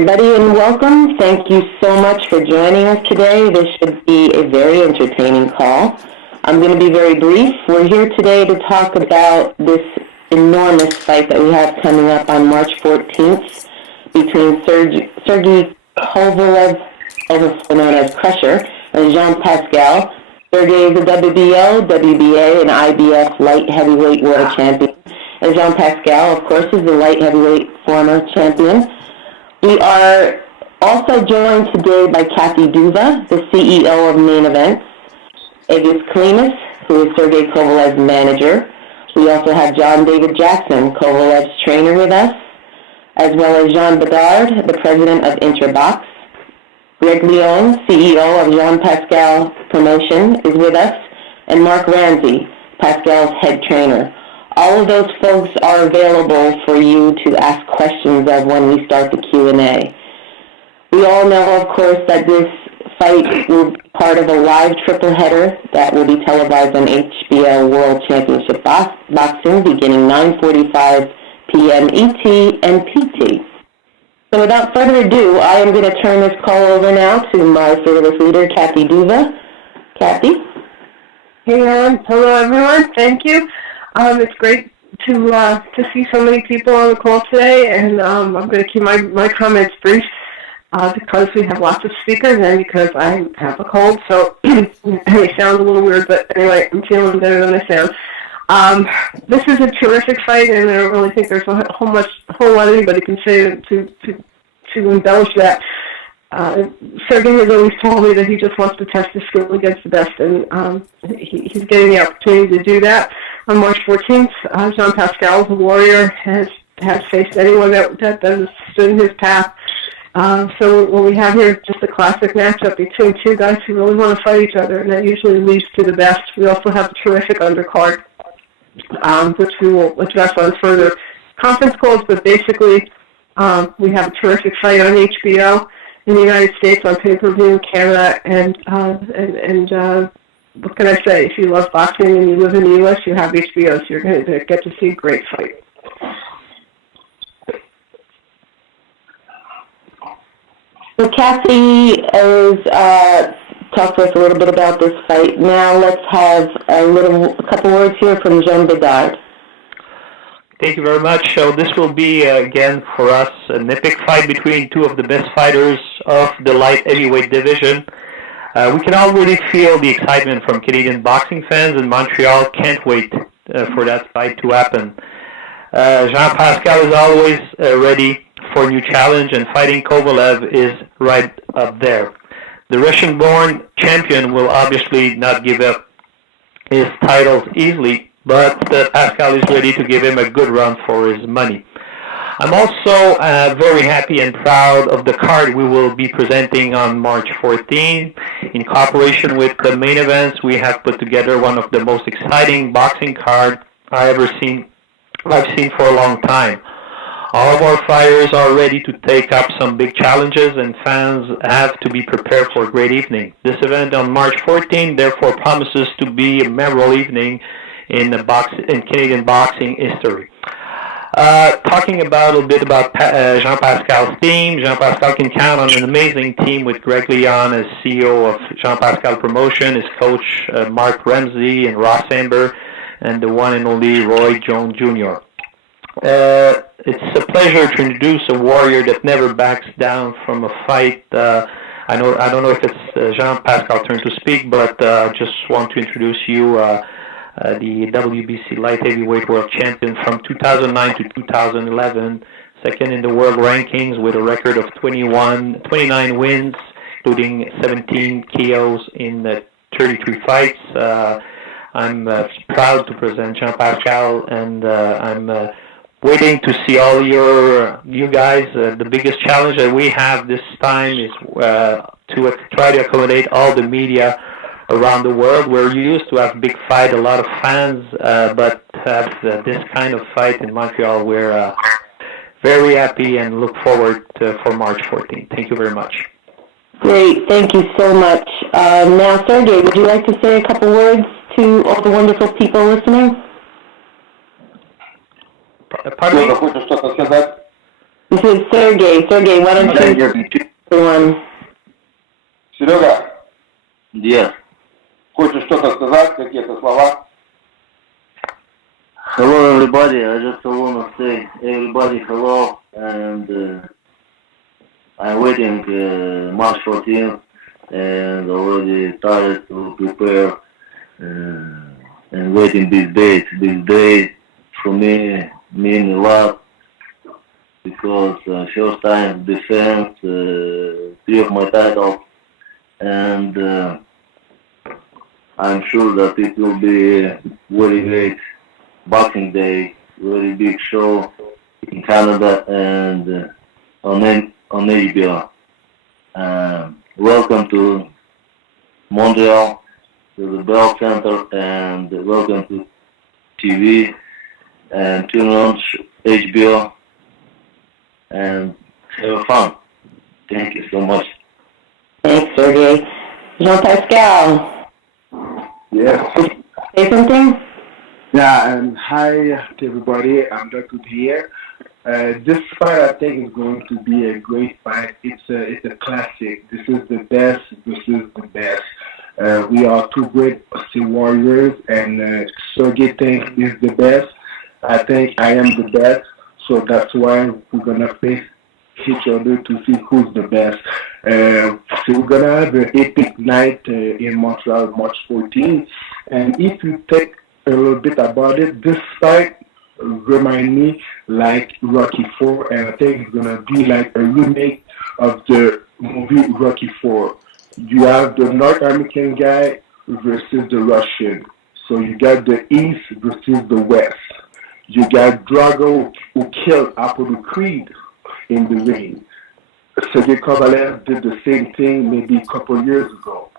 everybody, and welcome. Thank you so much for joining us today. This should be a very entertaining call. I'm going to be very brief. We're here today to talk about this enormous fight that we have coming up on March 14th between Sergey Kovalev, also known as Crusher, and Jean Pascal. Sergey is a WBO, WBA, and IBF light heavyweight world champion. And Jean Pascal, of course, is the light heavyweight former champion. We are also joined today by Kathy Duva, the CEO of Main Events, Egis Klimas, who is Sergey Kovalev's manager. We also have John David Jackson, Kovalev's trainer, with us, as well as Jean Bedard, the president of Interbox. Greg Leone, CEO of Jean Pascal Promotion, is with us, and Mark Ramsey, Pascal's head trainer. All of those folks are available for you to ask questions of when we start the Q&A. We all know, of course, that this fight will be part of a live triple header that will be televised on HBO World Championship Boxing beginning 9:45 p.m. ET and PT. So without further ado, I am going to turn this call over now to my fearless leader, Kathy Duva. Kathy? Hey, Ellen. Hello, everyone. Thank you. It's great to see so many people on the call today, and I'm going to keep my comments brief because we have lots of speakers and because I have a cold, so it may sound a little weird, but anyway, I'm feeling better than I sound. This is a terrific fight, and I don't really think there's a whole lot anybody can say to embellish that. Sergey has always told me that he just wants to test his skill against the best, and he's getting the opportunity to do that. On March 14th, Jean Pascal, the warrior, has faced anyone that has stood in his path. So what we have here is just a classic matchup between two guys who really want to fight each other, and that usually leads to the best. We also have a terrific undercard, which we will address on further conference calls, but basically we have a terrific fight on HBO in the United States, on pay-per-view in Canada, and what can I say? If you love boxing and you live in the U.S., you have HBO, so you're going to get to see a great fight. So Kathy has talked to us a little bit about this fight. Now let's have a couple words here from Jean Bedard. Thank you very much. So this will be, again, for us, an epic fight between two of the best fighters of the light heavyweight division. We can already feel the excitement from Canadian boxing fans, and Montreal can't wait for that fight to happen. Jean Pascal is always ready for a new challenge, and fighting Kovalev is right up there. The Russian-born champion will obviously not give up his titles easily, but Pascal is ready to give him a good run for his money. I'm also very happy and proud of the card we will be presenting on March 14. In cooperation with the Main Events, we have put together one of the most exciting boxing cards I've seen for a long time. All of our fighters are ready to take up some big challenges, and fans have to be prepared for a great evening. This event on March 14 therefore promises to be a memorable evening in Canadian boxing history. Talking a little bit about Jean Pascal's team. Jean Pascal can count on an amazing team with Greg Leone as CEO of Jean Pascal Promotion, his coach Mark Ramsey and Ross Amber, and the one and only Roy Jones Jr. It's a pleasure to introduce a warrior that never backs down from a fight. I don't know if it's Jean Pascal's turn to speak, but I just want to introduce you the WBC light heavyweight world champion from 2009 to 2011, second in the world rankings with a record of 29 wins, including 17 KOs in 33 fights. I'm proud to present Jean Pascal, and I'm waiting to see all you guys. The biggest challenge that we have this time is to try to accommodate all the media around the world. We're used to have big fight, a lot of fans, but have this kind of fight in Montreal. We're very happy and look forward for March 14th. Thank you very much. Great, thank you so much. Now, Sergey, would you like to say a couple words to all the wonderful people listening? Pardon me? This is Sergey. Sergey, why don't you everyone? Серега, Yes. хочешь что-то сказать, какие-то слова? Hello, everybody. I just want to say, everybody, hello. And I'm waiting March 14th and already started to prepare and waiting this date. This day for me mean a lot because first time defense 3 of my titles, and I'm sure that it will be very great Boxing Day, very big show in Canada and on HBO. Welcome to Montreal, to the Bell Center, and welcome to TV, and tune on HBO, and have fun. Thank you so much. Thanks, Sergey. Jean Pascal, Yes. say something? Yeah, and hi to everybody. I'm Dr. here. This fight, I think, is going to be a great fight. It's a classic. This is the best. This is the best. We are two great warriors, and Sergey thinks is the best. I think I am the best. So that's why we're gonna face each other to see who's the best. So we're gonna have an epic night in Montreal, March 14th. And if you take a little bit about it, this fight remind me like Rocky 4, and I think it's gonna be like a remake of the movie Rocky 4. You have the North American guy versus the Russian. So you got the East versus the West. You got Drago who killed Apollo Creed in the ring. Sergey Kovalev did the same thing maybe a couple years ago.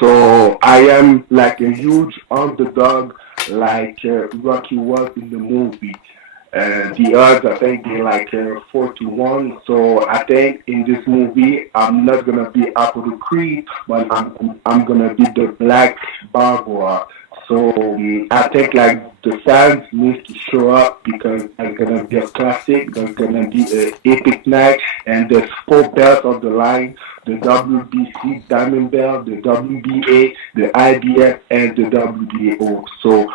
So I am like a huge underdog like Rocky was in the movie. The odds, I think, they're like 4-1. So I think in this movie, I'm not going to be Apollo Creed, but I'm going to be the Black Barboa. So I think like the fans need to show up because it's gonna be a classic. There's gonna be an epic night, and there's 4 belts on the line: the WBC Diamond Belt, the WBA, the IBF, and the WBO. So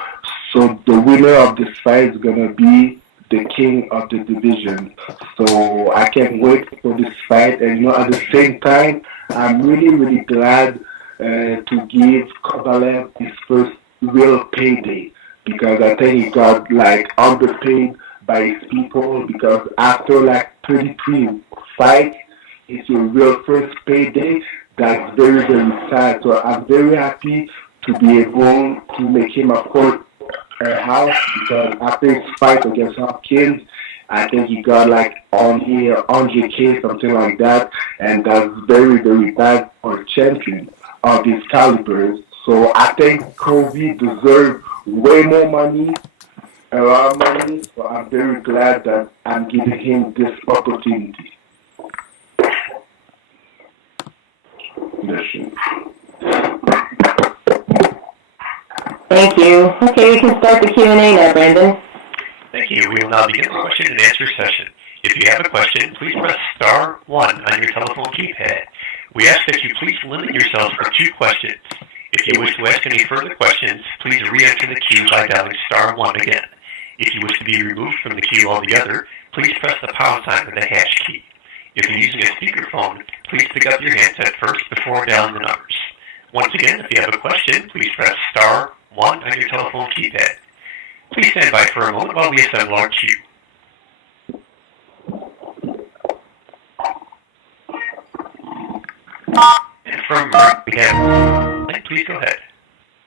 the winner of this fight is gonna be the king of the division. So I can't wait for this fight, and at the same time, I'm really glad to give Kovalev his first real payday, because I think he got like underpaid by his people, because after like 33 fights, it's your real first payday. That's very sad. So I'm very happy to be able to make him afford a house, because after his fight against Hopkins, I think he got like only 100K, something like that, and that's very bad for a champion of his calibers. So I think Kobe deserves way more money, a lot of money. So I'm very glad that I'm giving him this opportunity. Thank you. Okay, we can start the Q&A now, Brandon. Thank you. We will now begin the question and answer session. If you have a question, please press star 1 on your telephone keypad. We ask that you please limit yourself to 2 questions. If you wish to ask any further questions, please re-enter the queue by dialing star 1 again. If you wish to be removed from the queue altogether, please press the pound sign or the hash key. If you're using a speakerphone, please pick up your handset first before dialing the numbers. Once again, if you have a question, please press star 1 on your telephone keypad. Please stand by for a moment while we assemble our queue. And from we have, please go ahead.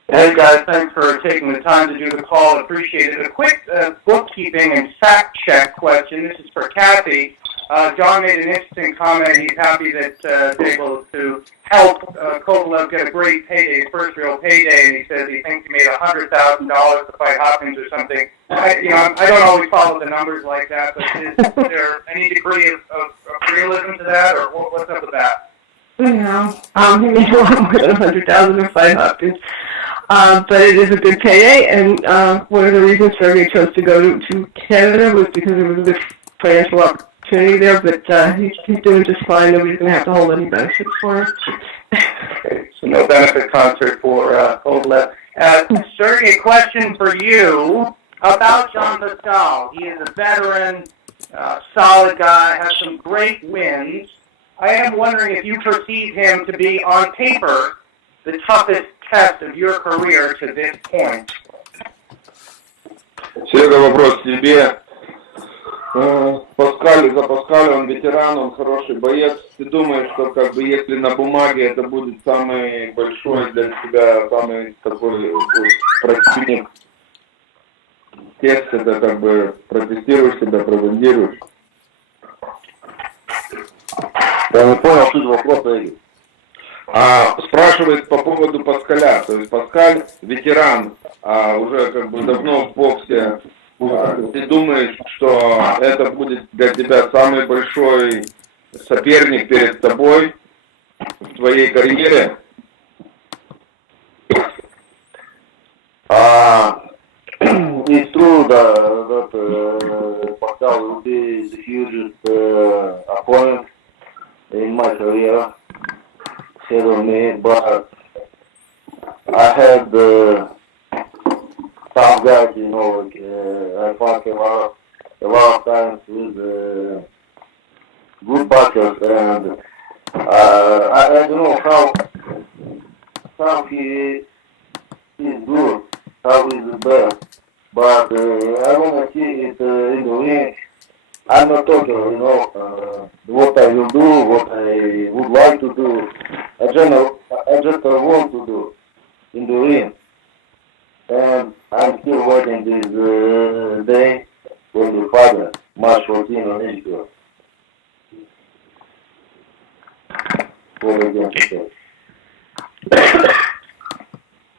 Hey guys, thanks for taking the time to do the call. Appreciate it. A quick bookkeeping and fact check question. This is for Kathy. John made an interesting comment. He's happy that he's able to help Kovalev get a great payday, his first real payday, and he says he thinks he made $100,000 to fight Hopkins or something. I don't always follow the numbers like that, but is there any degree of realism to that, or what's up with that? Yeah, he made a lot more than $100,000 to fight Hopkins. But it is a good payday, and one of the reasons Sergey chose to go to Canada was because it was a good financial opportunity there, but he's doing just fine. Nobody's going to have to hold any benefits for him. Okay, so no benefit concert for Kovalev. Sergey, question for you about Jean Pascal. He is a veteran, solid guy, has some great wins. I am wondering if you perceive him to be, on paper, the toughest test of your career to this point. Серега, вопрос тебе. Паскаль, за Паскаля, он ветеран, он хороший боец. Ты думаешь, что как бы если на бумаге это будет самый большой для тебя, самый такой противник, тест, это как бы протестируешь себя, прозондируешь? Я не понял суть вопроса, Игорь. Спрашивает по поводу Паскаля. То есть Паскаль ветеран, уже как бы давно в боксе. Ты думаешь, что это будет для тебя самый большой соперник перед тобой в твоей карьере? It's true that Pascal will be the hugest opponent in my career, ahead of me, but I had tough guys, you know, like, I fought a lot of times with good boxers, and I don't know how he is good, how he is the best, but I want to see it in the ring. I'm not talking, you know, what I will do, what I would like to do. I just want to do in the ring. And I'm still waiting this day when we fight March 14 on HBO.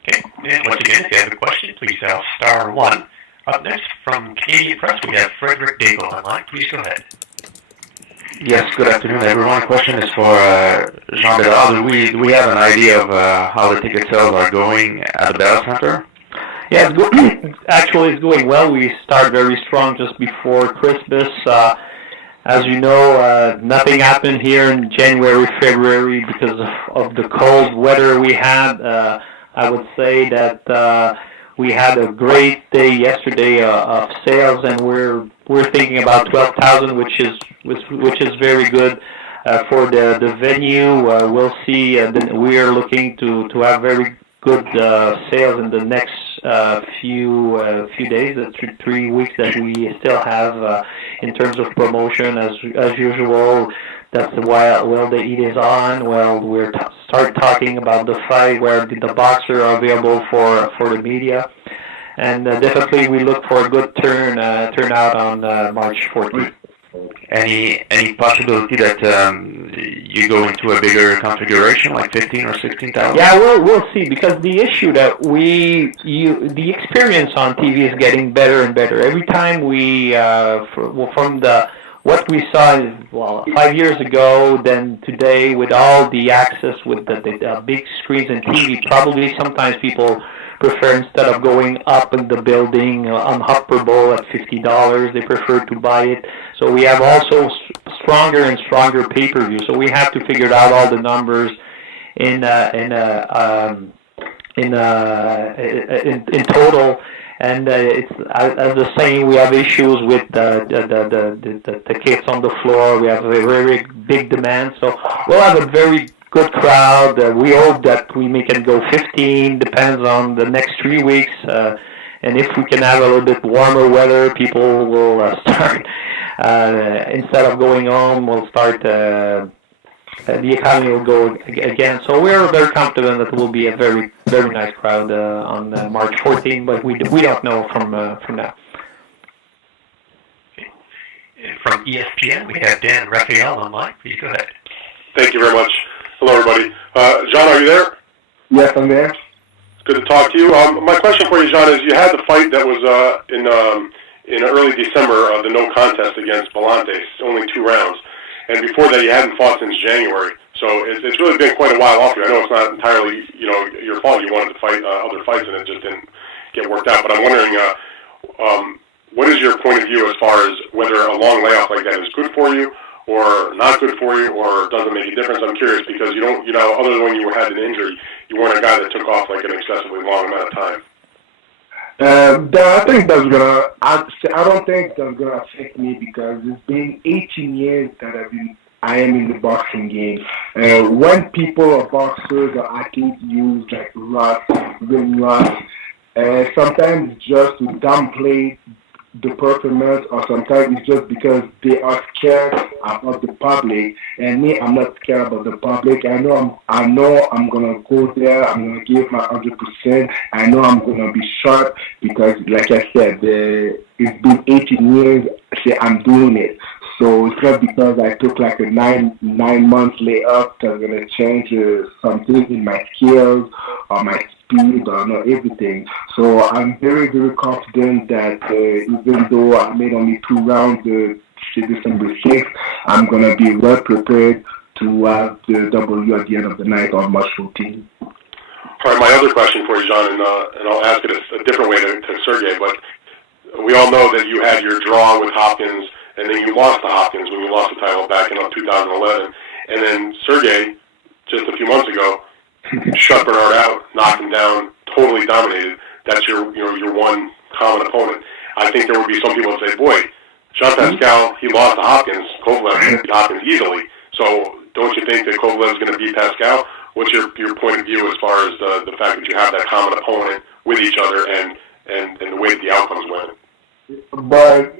Okay, and once again, if you have a question, please dial *1. Up next, from Canadian Press, we have Frederick Daigle online. Please go ahead. Yes, good afternoon, everyone. Question is for Jean Pascal. Do we have an idea of how the ticket sales are going at the Vada Center? Yeah, actually it's going well. We start very strong just before Christmas. As you know, nothing happened here in January, February because of the cold weather we had. I would say that we had a great day yesterday of sales, and we're thinking about 12,000, which is very good for the venue. We'll see. We are looking to have very good sales in the next few days, the 3 weeks that we still have in terms of promotion. As usual, that's while the heat is on. Well, we're start talking about the fight where the boxers are available for the media, and definitely we look for a good turnout on March 14th. Any possibility that you go into a bigger configuration, like 15 or 16,000? Yeah, we'll see, because the issue that the experience on TV is getting better and better every time from what we saw 5 years ago, then today with all the access with the big screens and TV, probably sometimes people prefer, instead of going up in the building on Upper Bowl at $50, they prefer to buy it. So we have also stronger and stronger pay-per-view. So we have to figure out all the numbers in total. And it's as the same. We have issues with the kits on the floor. We have a very big demand. So we'll have a very good crowd. We hope that we can go 15. Depends on the next 3 weeks. And if we can have a little bit warmer weather, people will start. Instead of going home, we'll start. The economy will go again. So we're very confident that it will be a very, very nice crowd on March 14th, but we don't know from now. Okay. From ESPN, we have Dan Raphael online. Please go ahead. Thank you very much. Hello, everybody. Jean, are you there? Yes, I'm there. It's good to talk to you. My question for you, Jean, is you had the fight that was in early December, the no contest against Belantes, only 2 rounds. And before that, you hadn't fought since January. So it's really been quite a while off you. I know it's not entirely, your fault. You wanted to fight other fights, and it just didn't get worked out. But I'm wondering, what is your point of view as far as whether a long layoff like that is good for you or not good for you, or doesn't make a difference? I'm curious because you don't, other than when you had an injury, you weren't a guy that took off like an excessively long amount of time. I think that's gonna. I don't think that's gonna affect me because it's been 18 years that I am in the boxing game. When people or boxers or athletes use like ring rust, sometimes it's just to downplay the performance, or sometimes it's just because they are scared about the public. And me, I'm not scared about the public. I know I'm gonna go there. I'm gonna give my 100%. I know I'm gonna be sharp because, like I said, it's been 18 years. I'm doing it. So it's not because I took like a nine month layoff that's gonna change something in my skills or my speed or not everything. So I'm very, very confident that even though I made only 2 rounds December 6th, I'm gonna be well prepared to have the W at the end of the night on March 14th. All right, my other question for you, John, and I'll ask it a different way to Sergey, but we all know that you had your draw with Hopkins, and then you lost to Hopkins when you lost the title back in 2011. And then Sergey, just a few months ago, shut Bernard out, knocked him down, totally dominated. That's your one common opponent. I think there would be some people that say, boy, Jean Pascal, he lost to Hopkins. Kovalev beat Hopkins easily. So don't you think that Kovalev's going to beat Pascal? What's your point of view as far as the fact that you have that common opponent with each other and the way that the outcomes went? But,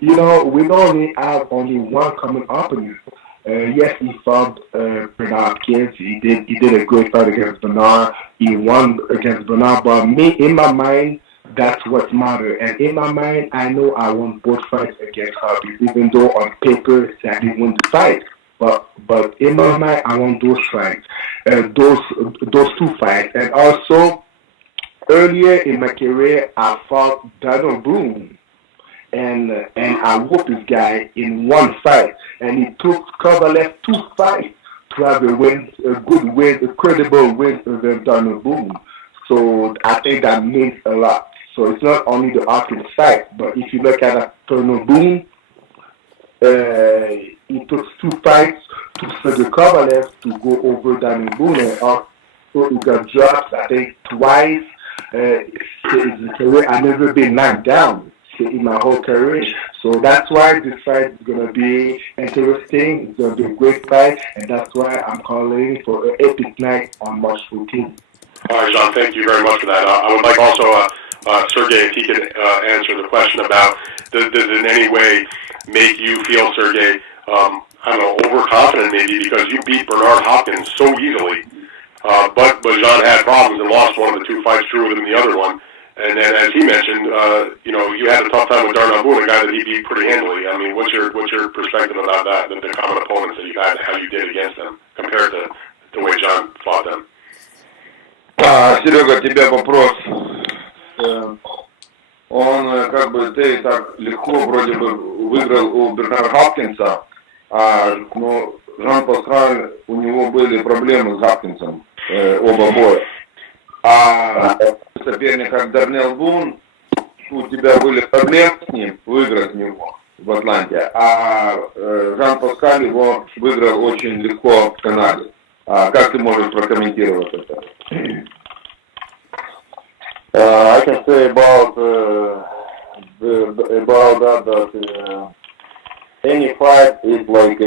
we only have only one common opponent. Yes, he fought Bernard Hopkins. He did a great fight against Bernard. He won against Bernard. But me, in my mind, that's what matters. And in my mind, I know I won both fights against Hopkins, even though on paper I didn't win the fight. But in my mind, I won those fights, those 2 fights. And also, earlier in my career, I fought Daniel Boone. And I whooped this guy in 1 fight. And it took Kovalev 2 fights to have a good win, a credible win against Daniel Boone. So I think that means a lot. So it's not only the Hopkins fight, but if you look at Daniel Boone, it took 2 fights to Sergey Kovalev to go over Daniel Boone. And also he got dropped, I think, twice. In his career, I've never been knocked down in my whole career. So that's why this fight is going to be interesting. It's going to be a great fight, and that's why I'm calling for an epic night on March 14th. All right, Jean, thank you very much for that. I would like also, Sergey, if he could answer the question about, does it in any way make you feel, Sergey, overconfident maybe because you beat Bernard Hopkins so easily, but Jean had problems and lost one of the 2 fights, drew with him the other one. And then, as he mentioned, you had a tough time with Darnell Boone, a guy that he beat pretty handily. I mean, what's your perspective about that, the common opponents that you had, how you did against them, compared to the way John fought them? Серега, тебе вопрос. Он, ты так легко вроде бы выиграл у Бернара Хопкинса, но Жан Паскаль, у него были проблемы с Хопкинсом, оба боя. А соперник как Дарнелл Бун, у тебя были проблемы с ним, выиграть него в Атланте, а Жан Паскаль его выиграл очень легко в Канаде. Как ты можешь прокомментировать это? I can say about that any fight is like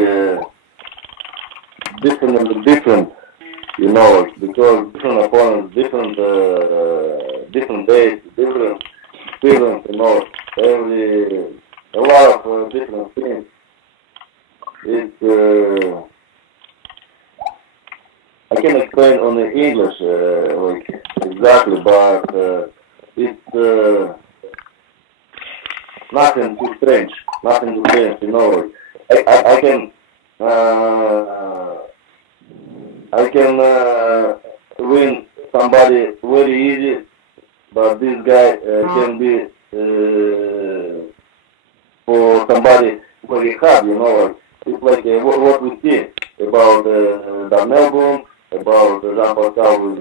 different, because different opponents, different days, different experience, a lot of different things. It's I can explain on the English exactly, but it's nothing too strange, I can win somebody very easy, but this guy can be for somebody very hard, It's like what we see about Darnell Boone, about Jean Pascal with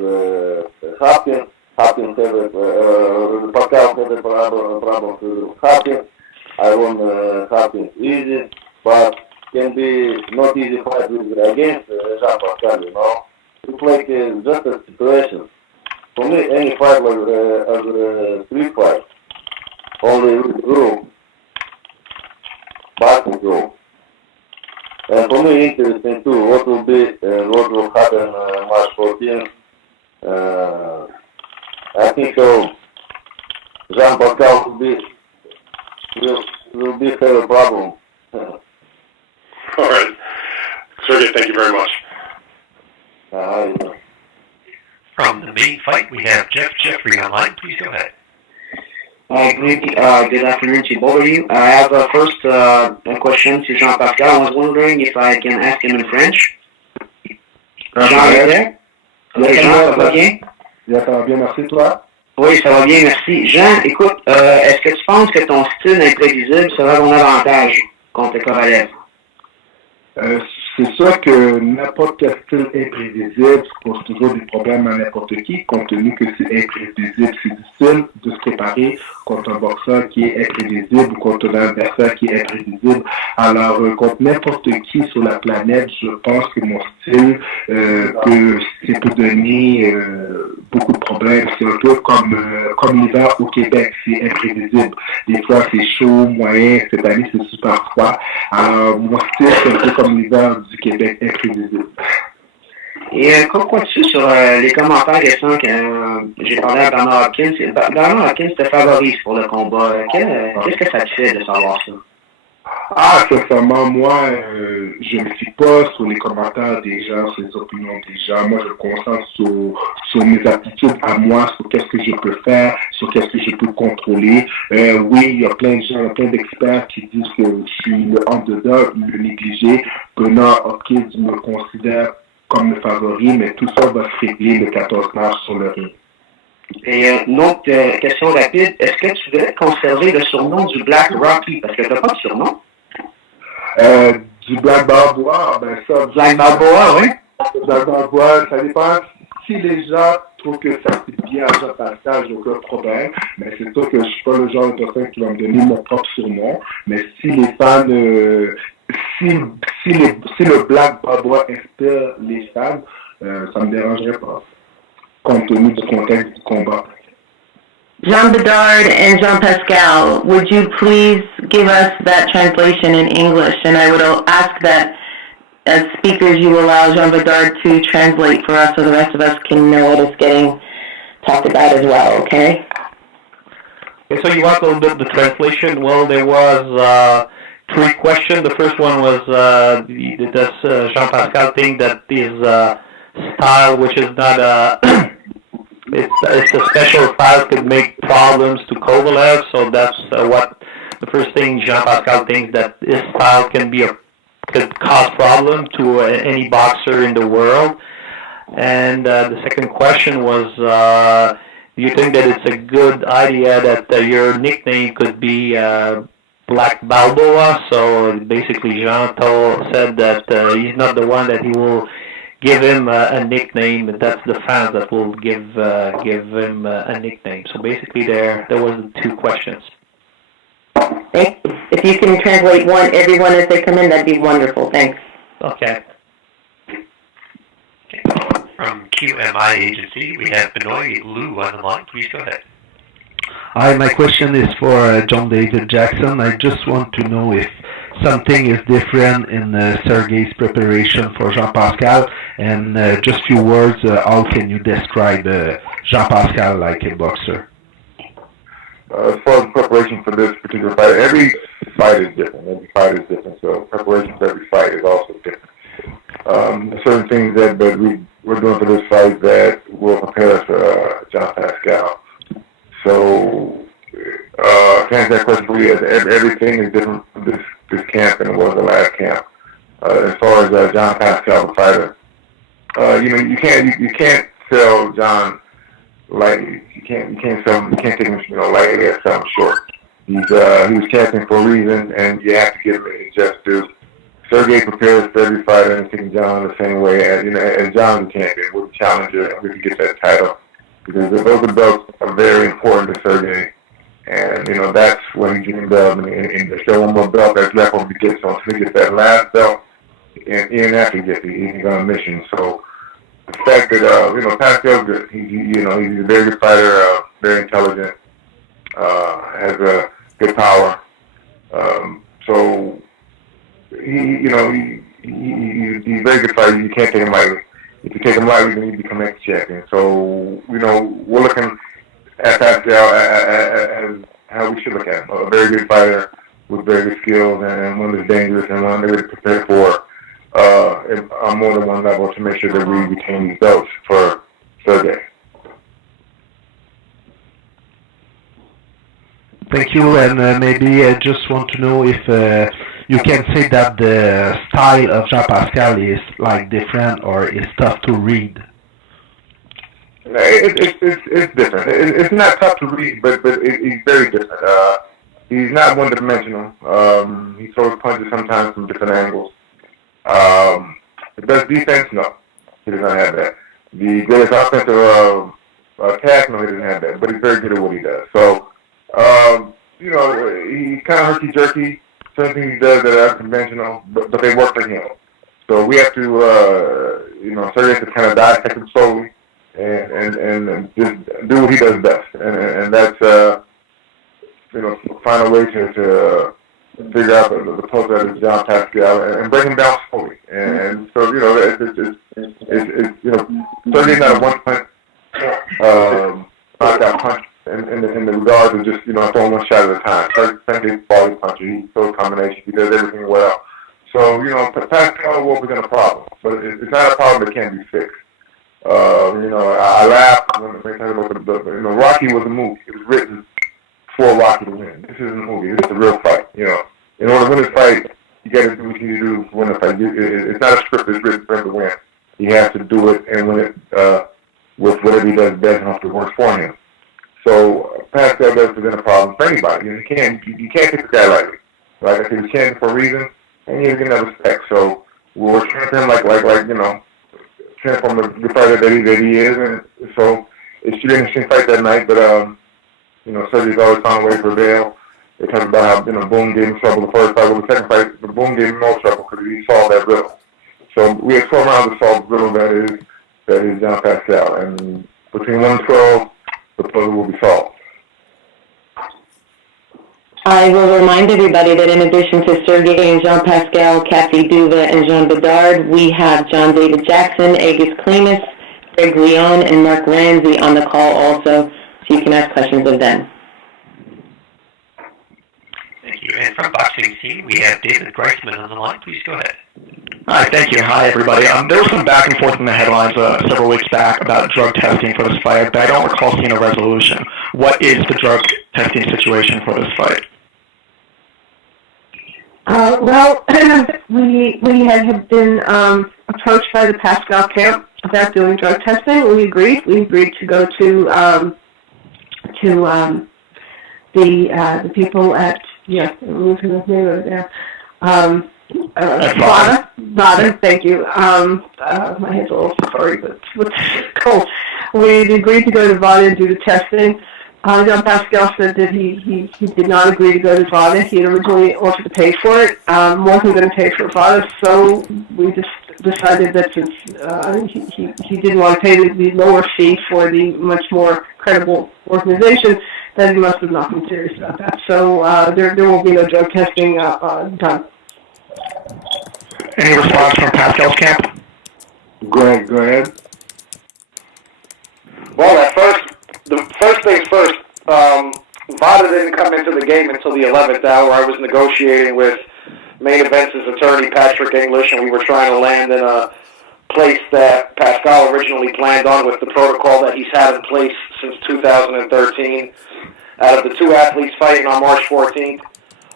Hopkins. Pascal had a problem with Hopkins. I won't happen easy, but can be not easy fight against Jean Pascal, you know. It's like just a situation. For me, any fight like as a street fight, only group, boxing group. And for me, interesting too, what will be, what will happen March 14th. I think so. Jean Pascal will be have a problem. All right. Sergey, thank you very much. From the main fight, we have Jeffrey online. Please go ahead. Good afternoon to both of you. I have first a question to Jean Pascal. I was wondering if I can ask him in French. Jean, est there? Jean, ça va bien? Ça va bien, merci, toi? Oui, ça va bien, merci. Jean, écoute, est-ce que tu penses que ton style imprévisible sera ton avantage contre Kovalev? C'est sûr que n'importe quel style imprévisible pose toujours des problèmes à n'importe qui, compte tenu que c'est imprévisible. C'est difficile de se préparer contre un boxeur qui est imprévisible ou contre un adversaire qui est imprévisible. Alors, contre n'importe qui sur la planète, je pense que mon style peut donner beaucoup de problèmes. C'est un peu comme l'hiver au Québec, c'est imprévisible. Des fois, c'est chaud, moyen. Cette année, c'est super froid. Alors, mon style, c'est un peu comme l'hiver du Québec, imprévisible. Et comme quoi-tu sur les commentaires récents que j'ai parlé à Bernard Hopkins? Bernard Hopkins te favorise pour le combat. Qu'est-ce que ça te fait de savoir ça? Sincèrement, moi, je ne suis pas sur les commentaires des gens, sur les opinions des gens. Moi, je me concentre sur mes aptitudes à moi, sur qu'est-ce que je peux faire, sur qu'est-ce que je peux contrôler. Oui, il y a plein de gens, plein d'experts qui disent que je suis le underdog, le négligé. Bernard Hopkins me considère comme le favori, mais tout ça va se régler le 14 mars sur le ring. Et une autre question rapide, est-ce que tu voudrais conserver le surnom du Black Rocky? Parce que tu n'as pas de surnom. Du Black Balboa, ben ça... Black Balboa, oui. Black Balboa, ça dépend. Si les gens trouvent que ça fit bien à Jean Pascal, j'ai aucun problème. Mais c'est sûr que je ne suis pas le genre de personne qui va me donner mon propre surnom. Mais si les fans... si le Black Balboa inspire les fans, ça ne me dérangerait pas, compte tenu du contexte du combat. Jean Bedard and Jean Pascal, would you please give us that translation in English? And I would ask that as speakers you allow Jean Bedard to translate for us so the rest of us can know what is getting talked about as well, okay? Okay, so you want a little bit of the translation? Well, there was 3 questions. The first one was, does Jean Pascal think that his style, which is not it's a special style, could make problems to Kovalev? So that's what the first thing Jean Pascal thinks, that his style could cause problem to any boxer in the world. And the second question was, do you think that it's a good idea that your nickname could be Black Balboa? So basically Jean said that he's not the one, that he will give him a nickname. That's the fans that will give him a nickname. So basically there was 2 questions. Thank you. If you can translate everyone as they come in, that'd be wonderful. Thanks. Okay. From QMI Agency, we have Benoit Lou on the line. Please go ahead. Hi, my question is for John David Jackson. I just want to know if something is different in Sergey's preparation for Jean Pascal, and just few words, how can you describe Jean Pascal like a boxer? As far as preparation for this particular fight, every fight is different. Every fight is different, so preparation for every fight is also different. Certain things that we're doing for this fight that will prepare us for Jean Pascal. So, to answer that question for you, everything is different from this camp than it was the last camp. As far as Jean Pascal, the fighter, you can't sell John lightly. You can't take him lightly or sell him short. He was casting for a reason, and you have to give him his just due. Sergey prepares for every fighter and taking John the same way as John's a champion. We're the challenger, and we can get that title, because those belts are very important to Sergey. And, you know, that's when he dreamed of, and there's still one more belt that's left for him to get. So until he gets that last belt, and even after he gets it, he's on a mission. So the fact that, you know, Pascal's good. He's a very good fighter, very intelligent, has a good power. So he's a very good fighter. You can't take him lightly. If you take him lightly, then you become ex-champion. So, you know, we're looking at Pascal as how we should look at him. A very good fighter with very good skills, and one that's dangerous, and one that we're prepared for on more than one level to make sure that we retain these belts for Sergey. Thank you, and maybe I just want to know if you can say that the style of Jean Pascal is like different or is tough to read. It's different. It's not tough to read, but he's very different. He's not one-dimensional. He throws punches sometimes from different angles. The best defense, no, he does not have that. The greatest offensive attack, no, he doesn't have that. But he's very good at what he does. So, you know, he's kind of herky-jerky. Certain things he does that are unconventional, but they work for him. So we have to, you know, Sergey has to kind of dissect him slowly and just do what he does best. And that's, you know, find a way to figure out the post that is Jean Pascal and break him down slowly. And so, you know, it's you know, Sergey's not a one-punch knockout punch in the regard of just, you know, throwing one shot at a time. Sergey's body puncher. He throws combinations. He does everything well. So, you know, Pascal will present a problem, but it's not a problem that can't be fixed. You know, I laugh when they talk about you know, Rocky was a movie. It was written for Rocky to win. This isn't a movie. This is a real fight. You know, in order to win this fight, you got to do what you need to do to win the fight. It's not a script. It's written for him to win. He has to do it and win it with whatever he does best and hope it works for him. So Pascal does present a problem for anybody. You know, you can't take this guy lightly. Like I said, he's champion for a reason, and he's getting that respect. So we're treating him like you know, from the fighter that he is, and so it should be an interesting fight that night. But you know, Sergey's always found a way to prevail. They talk about how, you know, Boom gave him trouble the first fight. Well, the second fight, the Boom gave him no trouble because he solved that riddle. So we have 12 rounds to solve the riddle that is Jean Pascal, and between 1 and 12, the puzzle will be solved. I will remind everybody that in addition to Sergey and Jean Pascal, Kathy Duva, and Jean Bedard, we have John David Jackson, Agus Klimas, Greg Leon, and Mark Ramsey on the call also, so you can ask questions of them. Thank you. And from Boxing Scene, we have David Greisman on the line. Please go ahead. Hi, thank you. Hi, everybody. There was some back and forth in the headlines several weeks back about drug testing for this fight, but I don't recall seeing a resolution. What is the drug testing situation for this fight? Well, we had been approached by the Pascal camp about doing drug testing. We agreed. We agreed to go to the people at, I'm losing the name over there. Vada, thank you. My head's a little sorry, but it's cold. We agreed to go to Vada and do the testing. Jean Pascal said that he did not agree to go to Vada. He had originally offered to pay for it, wasn't going to pay for Vada, so we just decided that since he didn't want to pay the lower fee for the much more credible organization, that he must have not been serious about that. So there will be no drug testing done. Any response from Pascal's camp? Greg, go ahead. Well, the first things first, Vada didn't come into the game until the 11th hour. I was negotiating with Main Events' attorney, Patrick English, and we were trying to land in a place that Pascal originally planned on with the protocol that he's had in place since 2013. Out of the 2 athletes fighting on March 14th,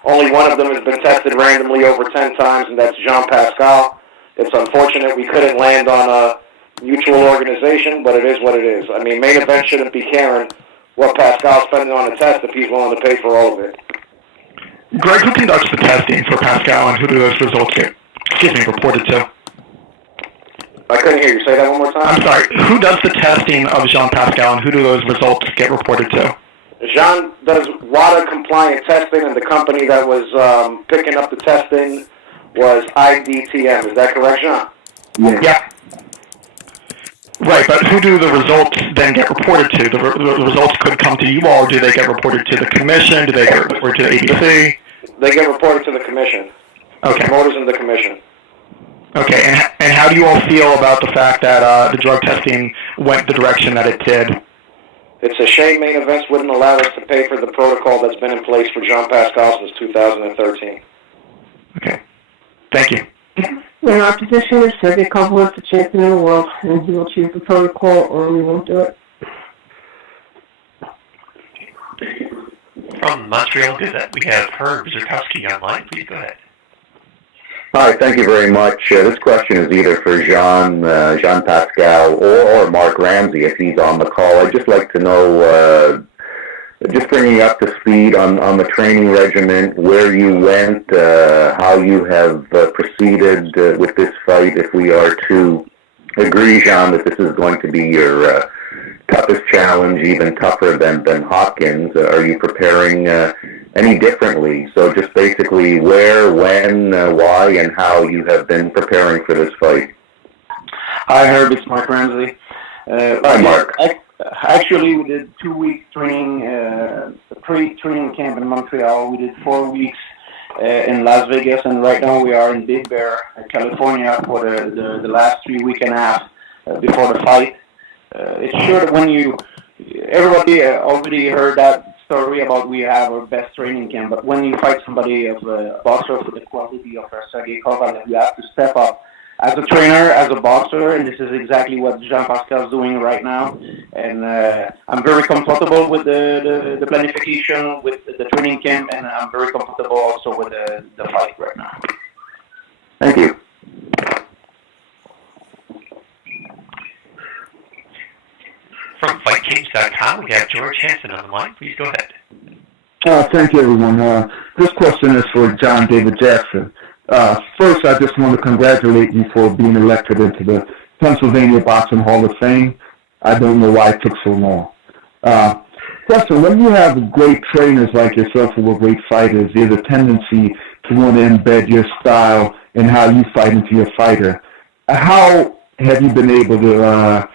only one of them has been tested randomly over 10 times, and that's Jean Pascal. It's unfortunate we couldn't land on a mutual organization, but it is what it is. I mean, Main Event shouldn't be caring what Pascal's spending on the test if he's willing to pay for all of it. Greg, who conducts the testing for Pascal, and who do those results get, reported to? I couldn't hear you. Say that one more time. I'm sorry. Who does the testing of Jean Pascal, and who do those results get reported to? Jean does Vada compliant testing, and the company that was picking up the testing was IDTM. Is that correct, Jean? Yes. Yeah. Right, but who do the results then get reported to? The results could come to you all, or do they get reported to the commission? Do they get reported to the ABC? They get reported to the commission. Okay. The promoters and the commission. Okay, and how do you all feel about the fact that the drug testing went the direction that it did? It's a shame Main Events wouldn't allow us to pay for the protocol that's been in place for Jean Pascal since 2013. Okay. Thank you. In our position is Sergey Kovalev, the champion of the world, and he will choose the protocol or we won't do it. From Montreal Gazette, we have Herb Zurkowski online. Please go ahead. Hi, thank you very much. This question is either for Jean Pascal, or Mark Ramsey if he's on the call. I'd just like to know, just bringing up to speed on the training regimen, where you went, how you have proceeded with this fight, if we are to agree, Jean, that this is going to be your toughest challenge, even tougher than Hopkins. Are you preparing any differently? So just basically where, when, why, and how you have been preparing for this fight. Hi, Herb. It's Mark Ramsey. Hi, Mark. Actually, we did 2 week training, pre-training camp in Montreal. We did 4 weeks in Las Vegas, and right now we are in Big Bear, California, for the last 3 weeks and a half before the fight. It's sure that everybody already heard that story about we have our best training camp, but when you fight somebody of a boxer for the quality of Sergey Kovalev, you have to step up as a trainer, as a boxer, and this is exactly what Jean Pascal is doing right now. And I'm very comfortable with the planification, with the training camp, and I'm very comfortable also with the fight right now. Thank you. From FightKings.com, we have George Hansen on the line. Please go ahead. Thank you, everyone. This question is for John David Jackson. First, I just want to congratulate you for being elected into the Pennsylvania Boxing Hall of Fame. I don't know why it took so long. Question, when you have great trainers like yourself who are great fighters, there's a tendency to want to embed your style and how you fight into your fighter. How have you been able to,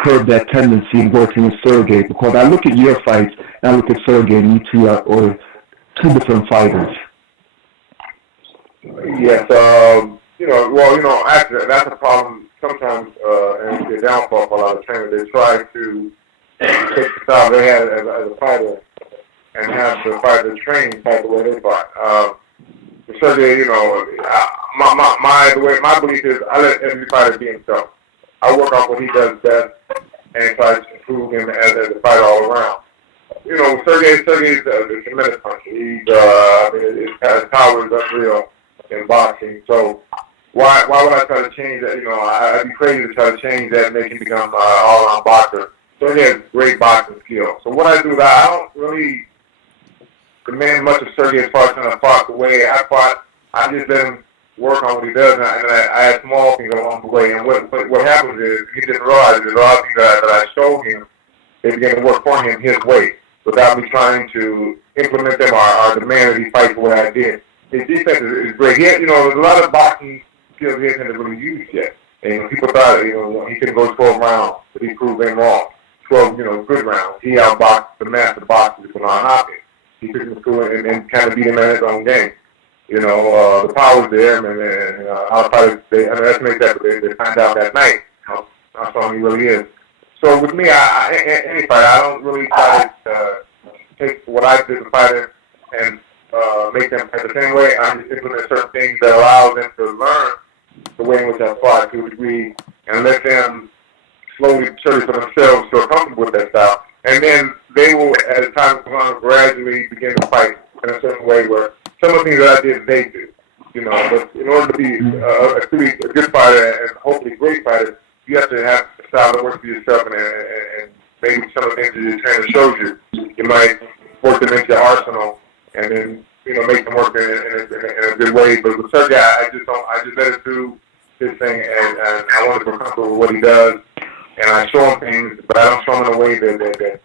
curb that tendency in working with Sergey? Because I look at your fights, and I look at Sergey, and you two are two different fighters. Yes, actually, that's a problem sometimes, and it's a downfall for a lot of trainers. They try to take the style they had as a fighter and have the fighter train fight the way they fight. Sergey, my belief is I let every fighter be himself. I work on what he does best and try to improve him as a fighter all around. Sergey's a tremendous puncher. His power is unreal in boxing. So why would I try to change that? I'd be crazy to try to change that and make him become an all-around boxer. So he has great boxing skill. So what I do is I don't really demand much of Sergey as far as trying to fight the way I fought. I just let him work on what he does, and I add small things along the way. And what happens is he didn't realize there's a lot of things that I showed him. They began to work for him his way without me trying to implement them or demand that he fight the way I did. His defense is great. There's a lot of boxing skills he hasn't really used yet. And people thought, he couldn't go 12 rounds, but he proved them wrong. 12, good rounds. He outboxed the master boxers for non-Hopkins. He took him to school and kind of beat him at his own game. The power's there, and our fighters, they underestimate that, but they find out that night how strong he really is. So with me, any fighter, I don't really try to take what I did as a fighter and make them fight the same way. I just implement certain things that allow them to learn the way in which I fought to a degree and let them slowly, surely for themselves feel comfortable with that style. And then they will, as time goes on, gradually begin to fight in a certain way where some of the things that I did, they do. But in order to be a good fighter and hopefully a great fighter, you have to have a style that works for yourself, and maybe some of the things that your trainer shows you, you might work them into your arsenal and then make them work in a good way. But with Sergey, I just let it do his thing, and I want to be comfortable with what he does, and I show him things, but I don't show him in a way that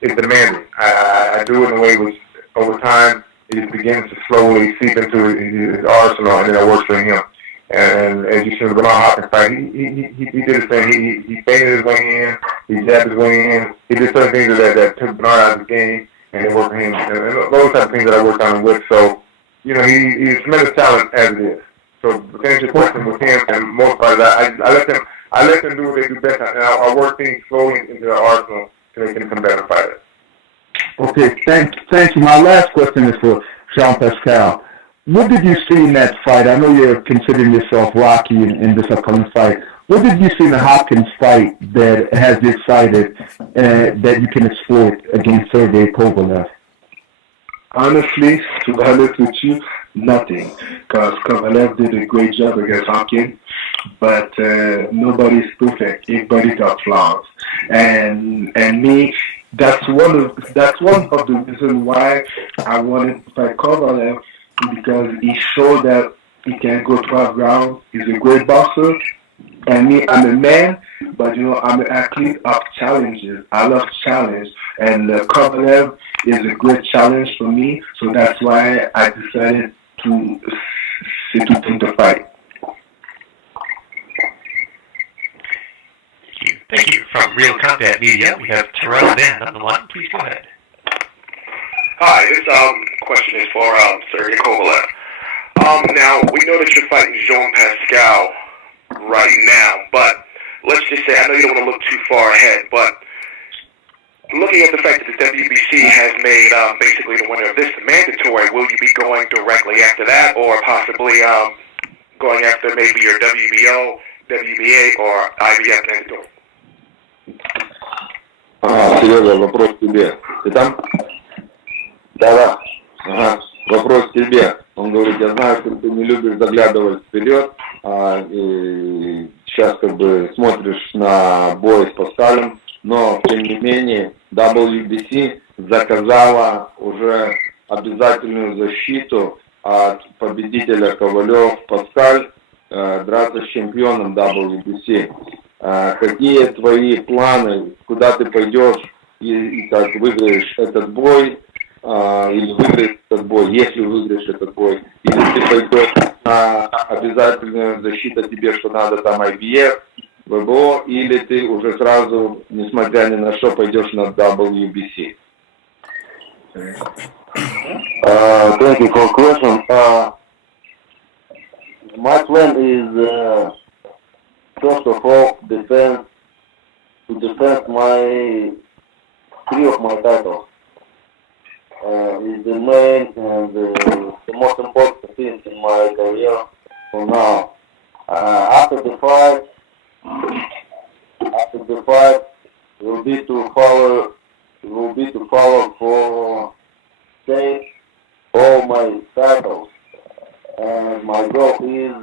it's demanding. I do it in a way which, over time, it begins to slowly seep into his arsenal, and then it works for him. And as you see, the Bernard Hopkins fight, he did his thing. He feinted his way in, he jabbed his way in. He did certain things that took Bernard out of the game, and it worked for him. And those type of things that I worked on him with. So, he's a tremendous talent as it is. So to answer your question with him, and most part of that, I let them do what they do best, and I work things slowly into their arsenal so they can become better fighters. Okay, thank you. My last question is for Jean Pascal. What did you see in that fight? I know you're considering yourself Rocky in this upcoming fight. What did you see in the Hopkins fight that has you excited that you can exploit against Sergey Kovalev? Honestly, to be honest with you, nothing. Because Kovalev did a great job against Hopkins, but nobody's perfect. Everybody got flaws, and me. That's one of the reasons why I wanted to fight Kovalev, because he showed that he can go 12 rounds. He's a great boxer. And me, I'm a man, but I'm an athlete of challenges. I love challenge, and Kovalev is a great challenge for me. So that's why I decided to take the fight. Thank you. From Real Combat Media, we have Terrell Van on the line. Please go ahead. Hi, this question is for Sergey Kovalev. Now, we know that you're fighting Jean Pascal right now, but let's just say, I know you don't want to look too far ahead, but looking at the fact that the WBC has made basically the winner of this mandatory, will you be going directly after that, or possibly going after maybe your WBO, WBA, or IBF mandatory? Сережа, вопрос к тебе. Ты там? Да. Ага. Вопрос к тебе. Он говорит, я знаю, что ты не любишь заглядывать вперед, и сейчас как бы смотришь на бой с Паскалем, но тем не менее WBC заказала уже обязательную защиту от победителя Ковалев-Паскаль драться с чемпионом WBC. Какие твои планы, куда ты пойдешь и как выиграешь этот бой, или выиграешь этот бой, если выиграешь этот бой, или ты пойдешь на обязательную защиту тебе, что надо там IBF, ВБО, или ты уже сразу, несмотря ни на что, пойдешь на WBC? Thank you for the question. My plan is, first of all, defend my 3 of my titles. Is the main and the most important thing in my career for now. After the fight will be to follow for save all my titles, and my goal is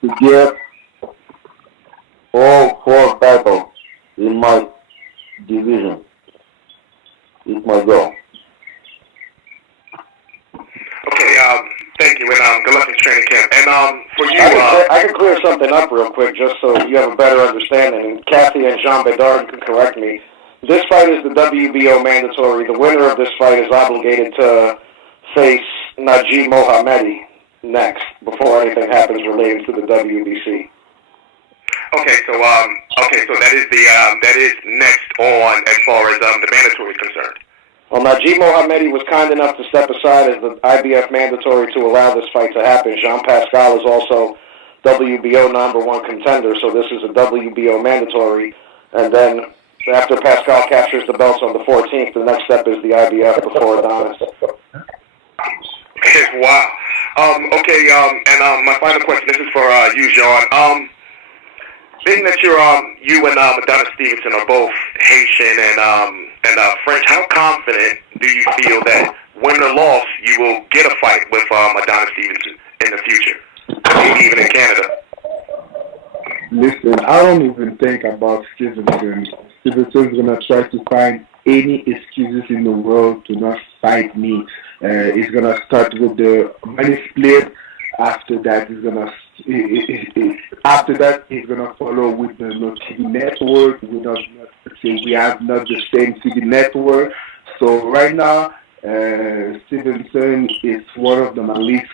to get all 4 titles in my division. It's my goal. Okay, thank you, and good luck in training camp. And for you, I can clear something up real quick, just so you have a better understanding. And Kathy and Jean Bedard can correct me. This fight is the WBO mandatory. The winner of this fight is obligated to face Najib Mohammadi next, before anything happens related to the WBC. Okay, so that is next on as far as the mandatory is concerned. Well, Najib Mohammadi was kind enough to step aside as the IBF mandatory to allow this fight to happen. Jean Pascal is also WBO #1 contender, so this is a WBO mandatory. And then after Pascal captures the belts on the 14th, the next step is the IBF before Adonis. Wow. And my final question, this is for you, Jean. Being that you and Adonis Stevenson are both Haitian and French, how confident do you feel that win or loss you will get a fight with Adonis Stevenson in the future, even in Canada? Listen, I don't even think about Stevenson. Stevenson's gonna try to find any excuses in the world to not fight me. He's gonna start with the money split. After that, after that, he's gonna follow with the TV network. We have not the same TV network. So right now, Stevenson is one of my least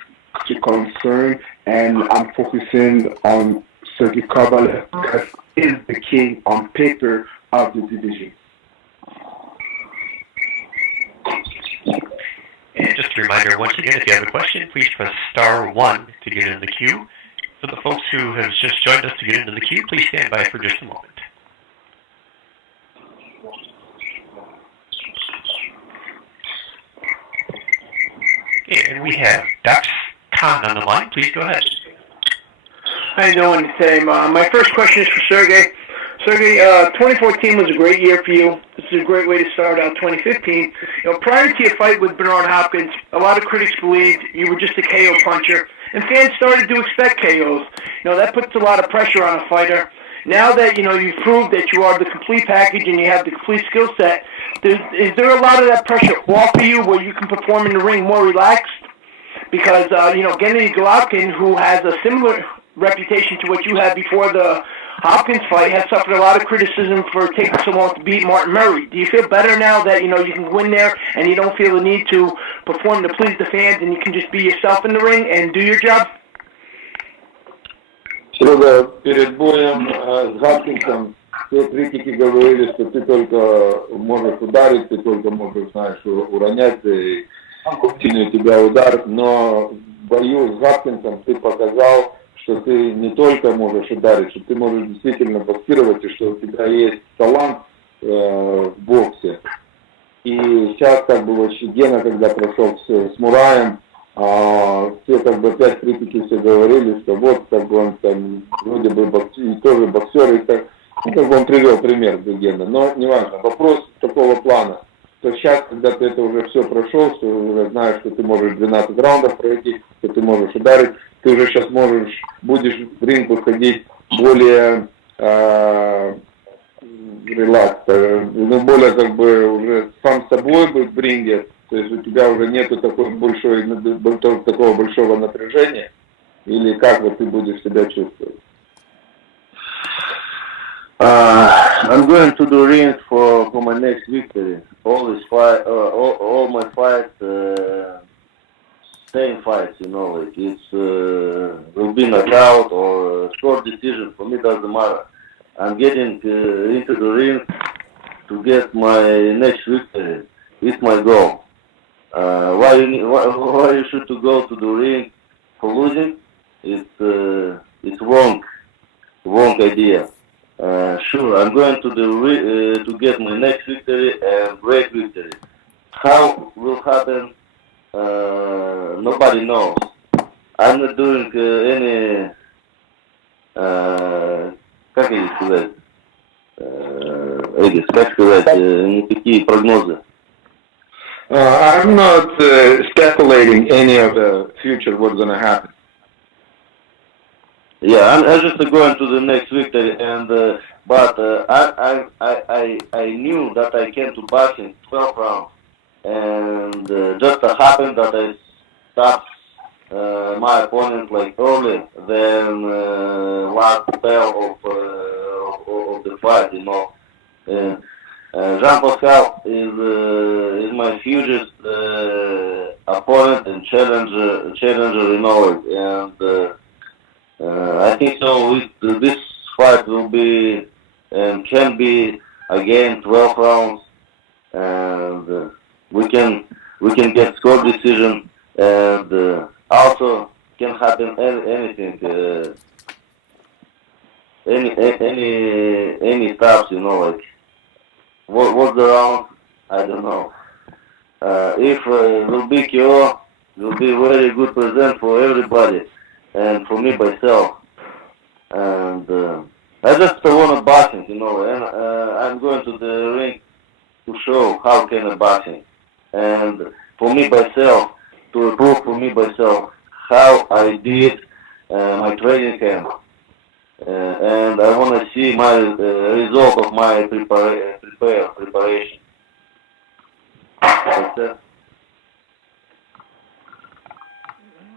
concern, and I'm focusing on Sergey Kovalev because he's the king on paper of the division. And just a reminder, once again, if you have a question, please press *1 to get into the queue. For the folks who have just joined us to get into the queue, please stand by for just a moment. Okay, and we have Dax Khan on the line. Please go ahead. How you doing today? My first question is for Sergey. Sergey, 2014 was a great year for you. This is a great way to start out 2015. Prior to your fight with Bernard Hopkins, a lot of critics believed you were just a KO puncher, and fans started to expect KOs. That puts a lot of pressure on a fighter. Now that you've proved that you are the complete package and you have the complete skill set, is there a lot of that pressure off of you where you can perform in the ring more relaxed? Because Gennady Golovkin, who has a similar reputation to what you had before the Hopkins fight, has suffered a lot of criticism for taking so long to beat Martin Murray. Do you feel better now that you can go in there and you don't feel the need to perform to please the fans and you can just be yourself in the ring and do your job? Серега, перед боем с Хопкинсом все критики говорили, что ты только можешь ударить, ты только можешь, знаешь, уронять, и сильный у тебя удар, но в бою с Хопкинсом ты показал, что ты не только можешь ударить, что ты можешь действительно боксировать, и что у тебя есть талант в боксе. И сейчас Гена, когда прошел с Мураем, все опять критики все говорили, что вот он там вроде бы и тоже боксер, и так, он привел пример Гена, но неважно, вопрос такого плана, что сейчас, когда ты это уже все прошел, что уже знаешь, что ты можешь 12 раундов пройти, что ты можешь ударить, ты уже сейчас будешь в ринг выходить более релакс, более уже сам с собой быть в ринге, то есть у тебя уже нету такого большого напряжения, или как ты будешь себя чувствовать? I'm going to the ring for my next victory. All my fights, same fights, it's will be knockout or short decision. For me, doesn't matter. I'm getting into the ring to get my next victory. It's my goal. Why you should to go to the ring for losing? It's wrong idea. Sure, I'm going to to get my next victory and great victory. How will happen? Nobody knows. I'm not doing any, как это сказать, спекулировать, никакие прогнозы. I'm not speculating any of the future what's going to happen. Yeah, I'm just going to the next victory, and but I knew that I came to boxing 12 rounds, and just happened that I stopped my opponent early than last spell of the fight, Jean Pascal is my hugest opponent and challenger, and I think so. This fight will be and can be again 12 rounds, and we can get score decision, and also can happen anything, any stops, what's the round? I don't know. If will be KO, will be very good present for everybody. And for me myself, and I just want to boxing, and I'm going to the ring to show how can I boxing, and for me myself, to prove for me myself how I did my training camp, and I want to see my result of my preparation. That's it.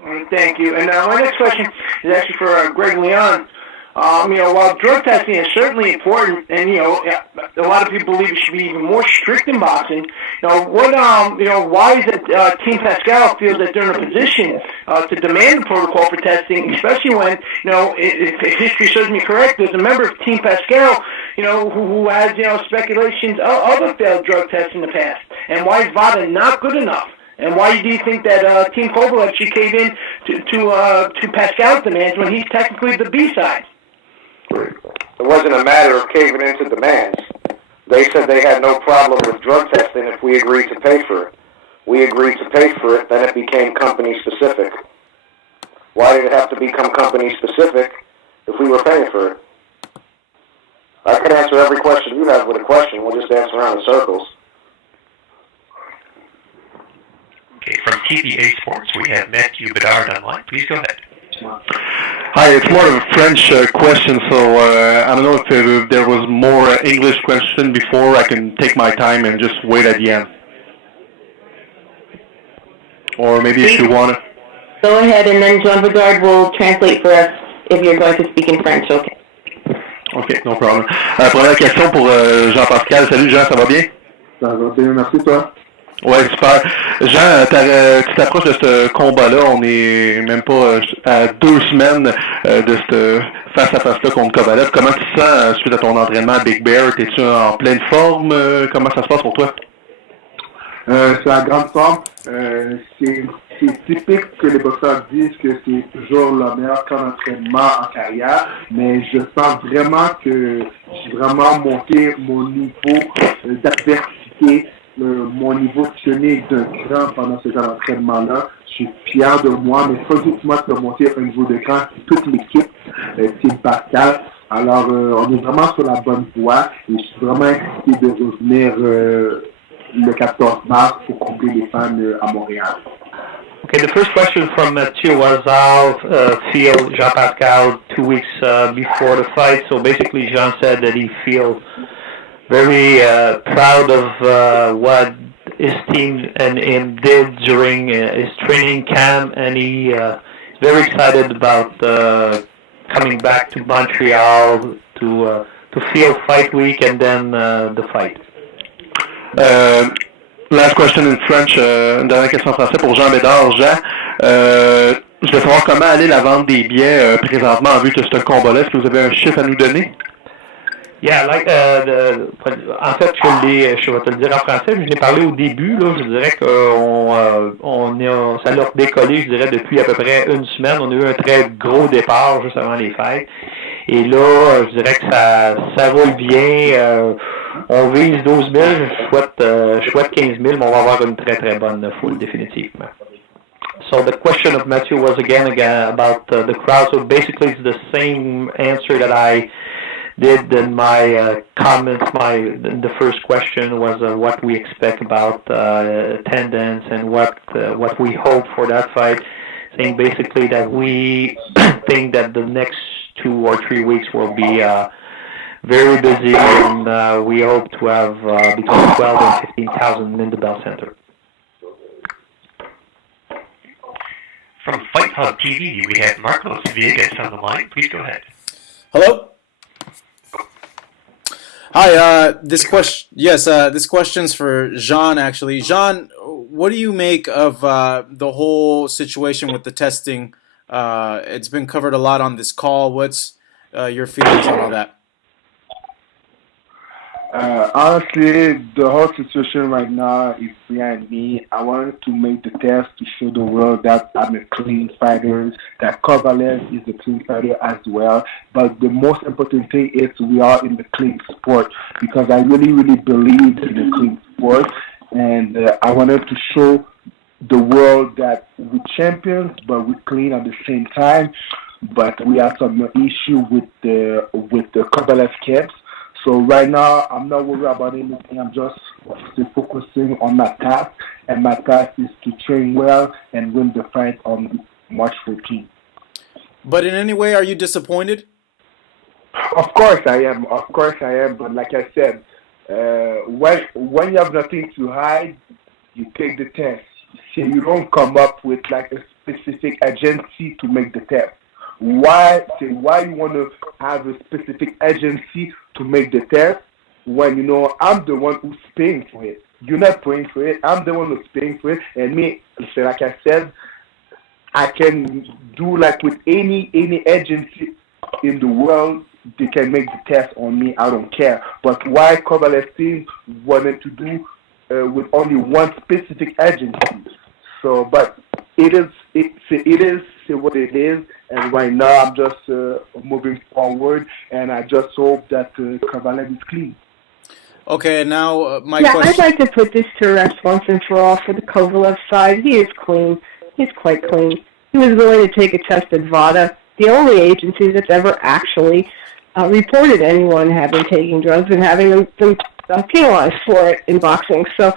All right, thank you. And my next question is actually for Greg Leon. While drug testing is certainly important, and a lot of people believe it should be even more strict in boxing. Why is it Team Pascal feels that they're in a position to demand a protocol for testing, especially when if history serves me correct, there's a member of Team Pascal, who has speculations of other failed drug tests in the past, and why is Vada not good enough? And why do you think that Team Kovalev should cave in to Pascal's demands when he's technically the B-side? It wasn't a matter of caving into demands. They said they had no problem with drug testing if we agreed to pay for it. We agreed to pay for it, then it became company-specific. Why did it have to become company-specific if we were paying for it? I can answer every question you have with a question. We'll just dance around in circles. Okay, from TVA Sports, we have Matthew Bedard online. Please go ahead. Hi, it's more of a French question, so I don't know if there was more English question before. I can take my time and just wait at the end. Or maybe if you want to... Go ahead, and then Jean Bedard will translate for us if you're going to speak in French, okay? OK, no problem. Première question pour Jean Pascal. Salut Jean, ça va bien? Ça va bien, merci toi. Ouais, super. Jean, tu t'approches de ce combat-là. On est même pas à 2 semaines de ce face-à-face-là contre Kovalev. Comment tu te sens suite à ton entraînement à Big Bear? Es-tu en pleine forme? Comment ça se passe pour toi? C'est la grande forme. C'est typique que les boxeurs disent que c'est toujours le meilleur camp d'entraînement en carrière, mais je sens vraiment que j'ai vraiment monté mon niveau d'adversité, mon niveau technique d'un cran pendant ce camp d'entraînement-là. Je suis fier de moi, mais pas juste moi qui a monté un niveau de cran, c'est toute l'équipe, Team Pascal. Alors, on est vraiment sur la bonne voie et je suis vraiment excité de revenir le 14 mars pour combler les fans à Montréal. Okay, the first question from Mathieu was how feel Jean Pascal 2 weeks before the fight. So basically, Jean said that he feels very proud of what his team and him did during his training camp, and he is very excited about coming back to Montreal to feel fight week and then the fight. Last question in French, une dernière question en français pour Jean Bédard. Jean, je veux savoir comment aller la vente des billets présentement en vue de ce combat-là. Est-ce que vous avez un chiffre à nous donner? Yeah, en fait, je vais te le dire en français, je l'ai parlé au début, là, je dirais ça l'a décollé, je dirais, depuis à peu près 1 semaine. On a eu un très gros départ juste avant les fêtes. Et là, je dirais que ça roule bien. On vise 12 000, je souhaite 15 000, mais on va avoir une très très bonne foule, définitivement. So the question of Matthew was again about the crowd. So basically it's the same answer that I did in my comments. The first question was what we expect about attendance and what we hope for that fight. Saying basically that we think that the next 2 or 3 weeks will be very busy, and we hope to have between 12 and 15,000 in the Bell Center. From Fight Hub TV, we have Marcos Villegas on the line. Please go ahead. Hello. Hi. This question's for Jean. Actually, Jean, what do you make of the whole situation with the testing? It's been covered a lot on this call. What's your feelings on all that? Honestly, the whole situation right now is behind me. I wanted to make the test to show the world that I'm a clean fighter, that Kovalev is a clean fighter as well. But the most important thing is we are in the clean sport, because I really, really believe in the clean sport. And I wanted to show the world that we're champions, but we're clean at the same time. But we have some issue with the Kovalev camps. So right now, I'm not worried about anything. I'm just focusing on my task, and my task is to train well and win the fight on March 14th. But in any way, are you disappointed? Of course I am. But like I said, when you have nothing to hide, you take the test. So you don't come up with like a specific agency to make the test? Why you want to have a specific agency to make the test when, I'm the one who's paying for it? You're not paying for it. I'm the one who's paying for it. And me, like I said, I can do like with any agency in the world, they can make the test on me. I don't care. But why Kovalev team wanted to do with only one specific agency? So, but it is what it is, and right now I'm just moving forward, and I just hope that Kovalev is clean. Okay, now my question. question. I'd like to put this to rest once and for all for the Kovalev side. He is clean. He's quite clean. He was willing to take a test at Vada, the only agency that's ever actually reported anyone having taken drugs and having them penalized for it in boxing. So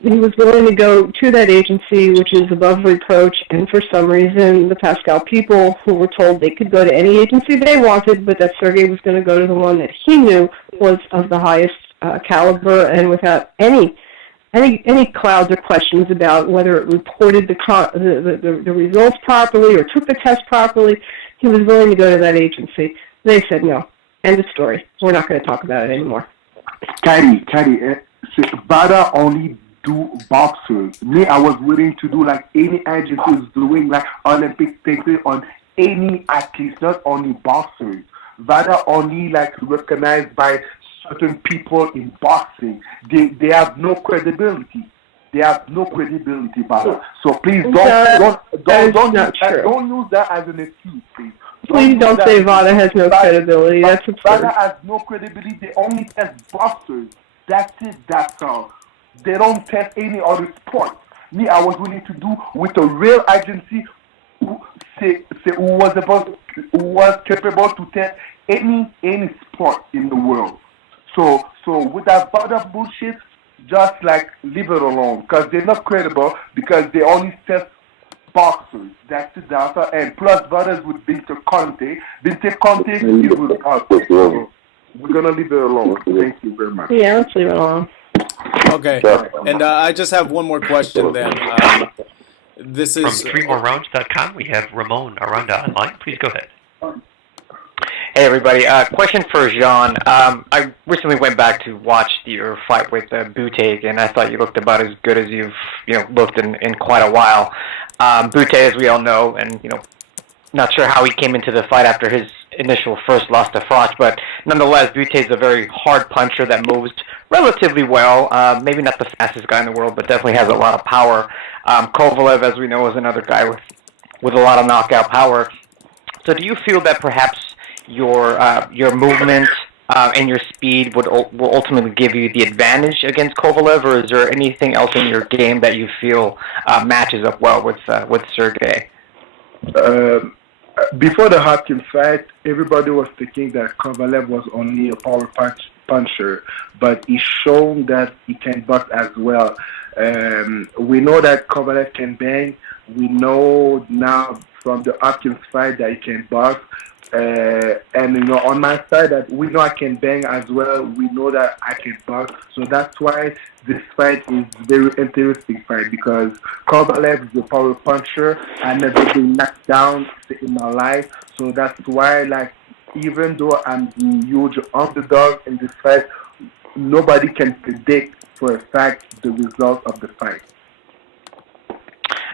he was willing to go to that agency, which is above reproach, and for some reason the Pascal people who were told they could go to any agency they wanted, but that Sergey was going to go to the one that he knew was of the highest caliber and without any clouds or questions about whether it reported the results properly or took the test properly. He was willing to go to that agency. They said no. End of story. We're not going to talk about it anymore. Caddy, Vada only do boxers. Me, I was willing to do like any agency is doing like Olympic things on any athletes, not only boxers. Vada only like recognized by certain people in boxing. They have no credibility. Vada. So please don't use that as an excuse, please. Please don't say Vada has no credibility. That's absurd. Vada has no credibility. They only test boxers. That's it. That's all. They don't test any other sport. Me, I was willing to do with a real agency who was capable to test any sport in the world. So with that Vada bullshit, just like leave it alone, because they're not credible, because they only test boxers. That's it, Delta. And plus Vada's with Binte Conte. Binte Conte is with boxers. So we're going to leave it alone. Thank you very much. Yeah, let's leave it alone. Okay. And I just have one more question then. This is... From 3morerounds.com, we have Ramon Aranda online. Please go ahead. Hey everybody, question for Jean. I recently went back to watch your fight with Buteyko, and I thought you looked about as good as you've looked in quite a while. Buteyko, as we all know, and not sure how he came into the fight after his initial first loss to Froch, but nonetheless, Buteyko is a very hard puncher that moves relatively well. Maybe not the fastest guy in the world, but definitely has a lot of power. Kovalev, as we know, is another guy with a lot of knockout power. So do you feel that perhaps your movement and your speed will ultimately give you the advantage against Kovalev, or is there anything else in your game that you feel matches up well with Sergey? Before the Hopkins fight, everybody was thinking that Kovalev was only a power puncher, but he's shown that he can box as well. We know that Kovalev can bang. We know now from the Hopkins fight that he can box. And on my side, that we know I can bang as well. We know that I can box. So that's why this fight is very interesting fight, because Kovalev is a power puncher. I never been knocked down in my life. So that's why, like, even though I'm the huge underdog in this fight, nobody can predict for a fact the result of the fight.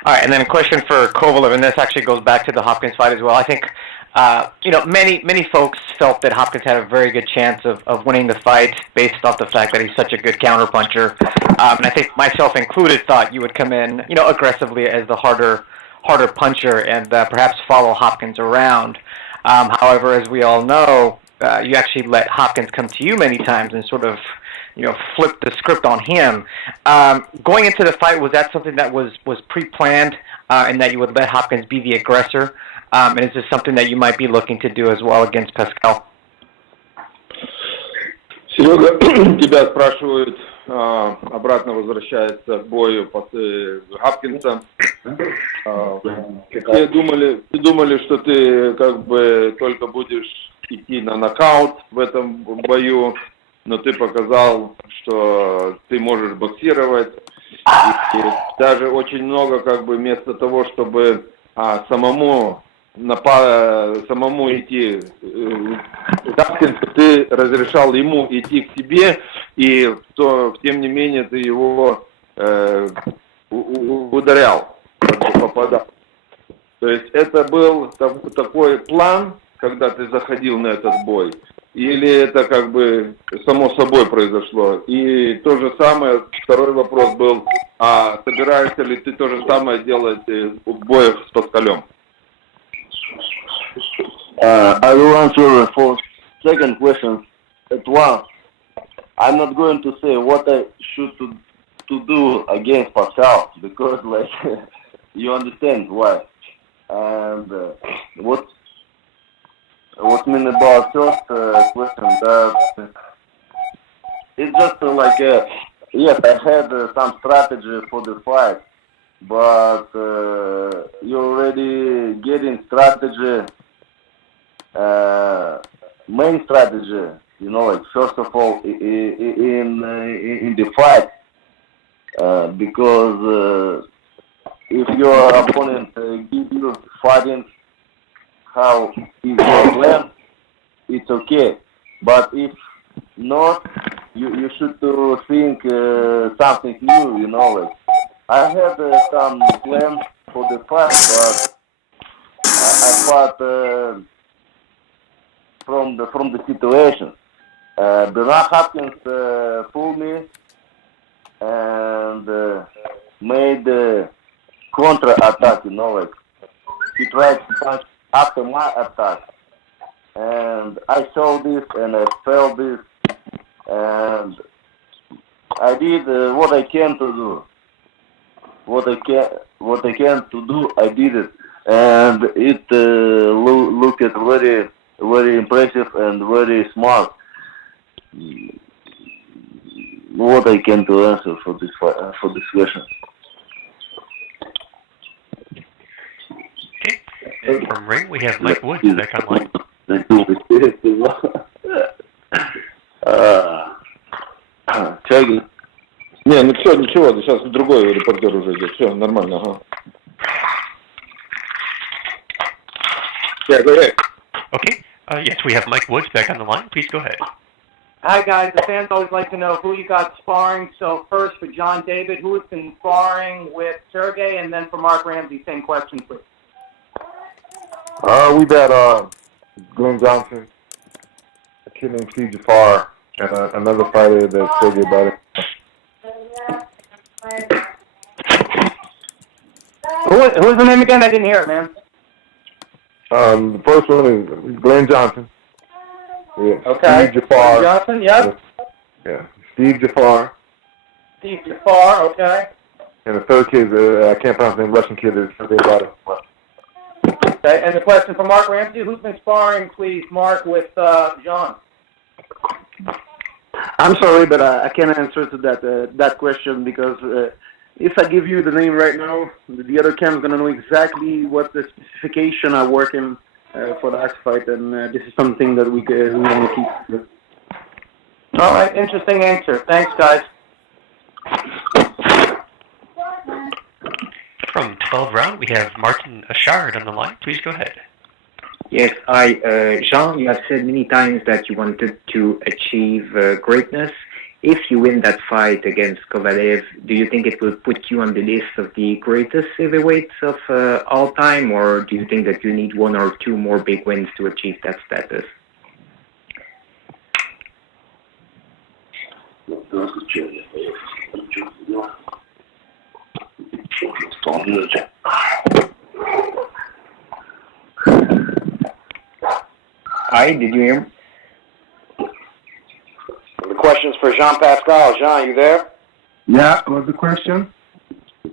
All right, and then a question for Kovalev, and this actually goes back to the Hopkins fight as well. I think many folks felt that Hopkins had a very good chance of winning the fight based off the fact that he's such a good counterpuncher. And I think myself included thought you would come in, aggressively as the harder puncher and perhaps follow Hopkins around. However, as we all know, you actually let Hopkins come to you many times and sort of, flip the script on him. Going into the fight, was that something that was pre-planned and that you would let Hopkins be the aggressor? And is this something that you might be looking to do as well against Pascal? Серега, тебя спрашивают, обратно возвращается к бою Хопкинса. Все думали, что ты как бы только будешь идти на нокаут в этом бою, но ты показал, что ты можешь боксировать. И даже очень много, как бы, вместо того, чтобы самому идти, ты разрешал ему идти к тебе, и тем не менее ты его ударял, попадал. То есть это был такой план, когда ты заходил на этот бой, или это как бы само собой произошло? И то же самое, второй вопрос был, собираешься ли ты то же самое делать в боях с Паскалем? I will answer for second question at once. I'm not going to say what I should to do against Pascal, because like you understand why. And what mean about first question, that it's just like yes, I had some strategy for the fight, but you already getting strategy, main strategy, you know, like first of all in the fight, because if your opponent gives you fighting how is your plan, it's okay. But if not, you should think something new, you know. Like I had some plans for the fight, but I fought from the situation. Bernard Hopkins pulled me and made contra attack, you know, like he tried to punch after my attack, and I saw this and I felt this, and I did what I can to do. What I can to do, I did it, and it looked very, very impressive and very smart. What I can to answer for this question. And from Ring, we have Mike Woods back online. Тяги. Не, ну все, ничего, сейчас другой репортер уже идет. Все, нормально, ага. Yeah, go ahead. Okay. Yes, we have Mike Woods back on the line. Please go ahead. Hi, guys. The fans always like to know who you got sparring. So first for John David, who has been sparring with Sergey, and then for Mark Ramsey, same question, please. We got Glenn Johnson, a kid named Steve Jafar, and another fighter that's Sergey Vada. Who's the name again? I didn't hear it, man. The first one is Glenn Johnson. Yeah. Okay. Steve Jafar. Glenn Johnson, yep. Yeah. Steve Jafar. Steve Jafar, okay. And the third kid is, I can't pronounce the name, Russian kid is Sergey Vada. Okay, and the question for Mark Ramsey, who's been sparring, please, Mark, with Jean? I'm sorry, but I can't answer to that question because if I give you the name right now, the other camp is going to know exactly what the specification are working for the next fight, and this is something that we want to keep. All right, interesting answer. Thanks, guys. From 12 Round, we have Martin Achard on the line. Please go ahead. Yes, Jean, you have said many times that you wanted to achieve greatness. If you win that fight against Kovalev, do you think it will put you on the list of the greatest heavyweights of all time, or do you think that you need one or two more big wins to achieve that status? Hi, did you hear me? The question's for Jean Pascal. Jean, you there? Yeah, what's the question?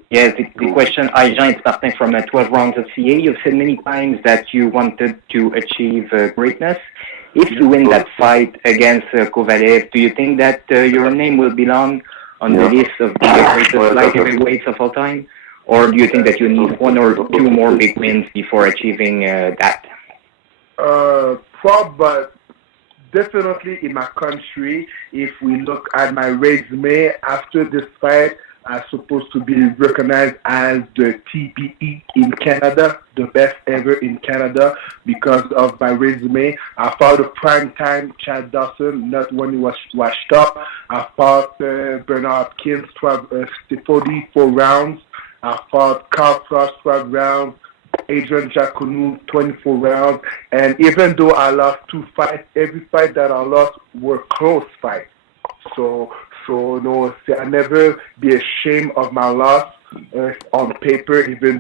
Yes, the question, hi Jean, it's Martin from 12 Rounds at CA. You've said many times that you wanted to achieve greatness. If you win that fight against Kovalev, do you think that your name will belong on the list of the greatest light heavyweights of all time? Or do you think that you need one or two more big wins before achieving that? But definitely in my country, if we look at my resume after this fight, are supposed to be recognized as the TBE in Canada, the best ever in Canada, because of my resume. I fought a primetime Chad Dawson, not when he was washed up. I fought Bernard Hopkins 44 rounds. I fought Carl Frost 12 rounds. Adrian Jaconu 24 rounds. And even though I lost 2 fights, every fight that I lost were close fights. So no, I never be ashamed of my loss on paper, even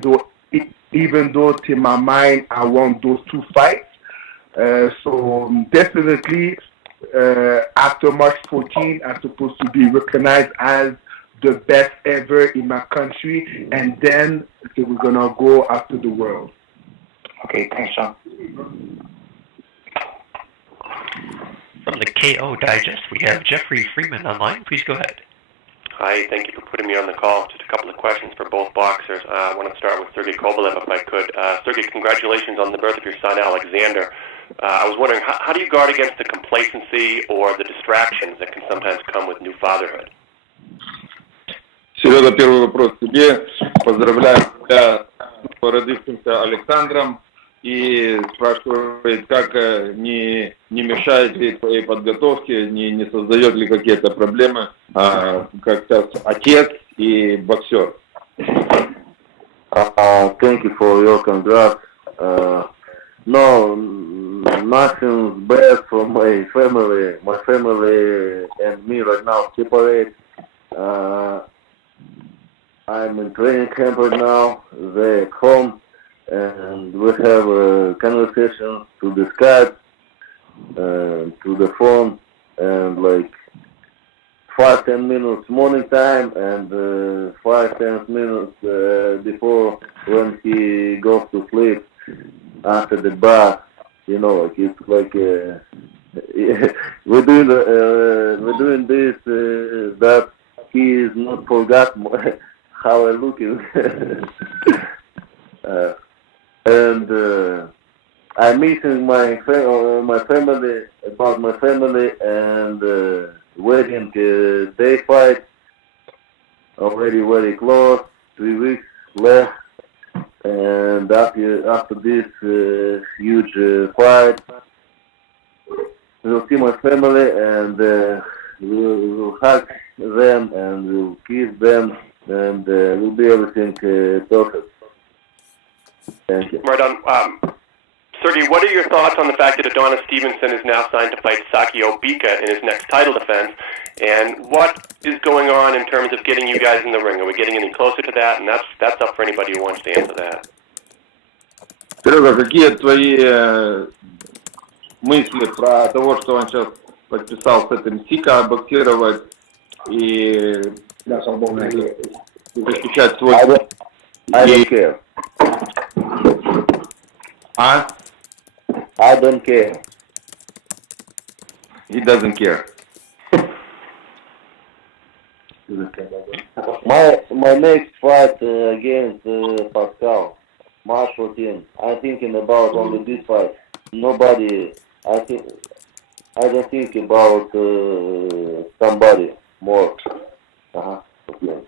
though to my mind I won those 2 fights. So definitely after March 14, I'm supposed to be recognized as the best ever in my country, and then we're gonna go after the world. Okay, thanks, Sean. From the KO Digest, we have Jeffrey Freeman online. Please go ahead. Hi, thank you for putting me on the call. Just a couple of questions for both boxers. I want to start with Sergey Kovalev, if I could. Sergey, congratulations on the birth of your son, Alexander. I was wondering, how do you guard against the complacency or the distractions that can sometimes come with new fatherhood? Серега, первый вопрос тебе. Поздравляю тебя с родившимся Александром. И спрашивает, как не мешает ли твоей подготовке, не создает ли какие-то проблемы, как сейчас отец и боксер. Thank you for your congrats. No, nothing bad for my family. My family and me right now separate. I'm in training camp right now. They're at home. And we have a conversation through the Skype, through the phone, and like 5-10 minutes morning time, and 5-10 minutes before when he goes to sleep after the bath. You know, like it's like we're doing this that he is not forgotten how I looking. And I'm meeting my family about my family and waiting day fight. Already very close, 3 weeks left. And after this huge fight, we'll see my family and we'll hug them and we'll kiss them and we'll be everything perfect. Thank you. Right on. Sergey, what are your thoughts on the fact that Adonis Stevenson is now signed to fight Saki Obika in his next title defense? And what is going on in terms of getting you guys in the ring? Are we getting any closer to that? And that's up for anybody who wants to answer that. Серега, какие твои мысли про того, что он сейчас подписал с этим Сика боксировать и защищать свой... I don't care. I don't care. He doesn't care. My next fight against Pascal, March 14. I'm thinking about only this fight. Nobody. I don't think about somebody more. Okay.